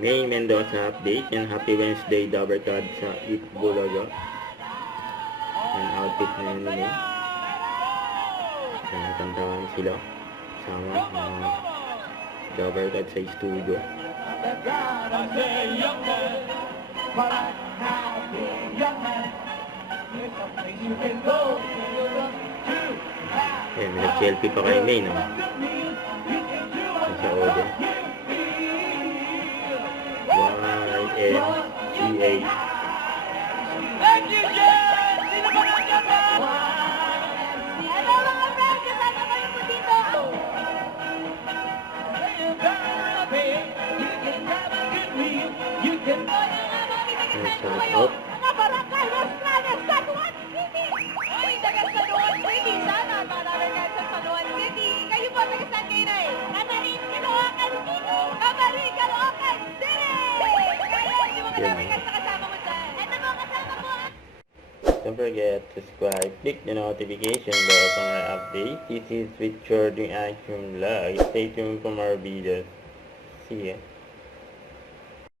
May Mendoza update. Yan, happy Wednesday, Dabarkad sa Eat Bulaga. Yan, outfit na yun nila. Yan, kantahan sila. Sama ng Dabarkad sa studio. Yan, may nag-selfie pa kay May, no? Yan sa audio. YMCA. Thank you, Jen! Sino ba nandiyan ba? Hello mga friends! Kasama kayo po dito! Shout out. Mga barangay, Rosales, Sanuan City! Uy, taga Sanuan City! Sana marami kayo sa Sanuan City! Kayo po, taga saan kayo na eh? Camarin, Caloocan City! Camarin, Caloocan City! Kaya, di mo kasama ka sa kasama mo dyan? Ito po kasama ko ang Don't forget to subscribe, click the notification bell for my update. This is with Jordan Action Live. Stay tuned for more videos. See ya.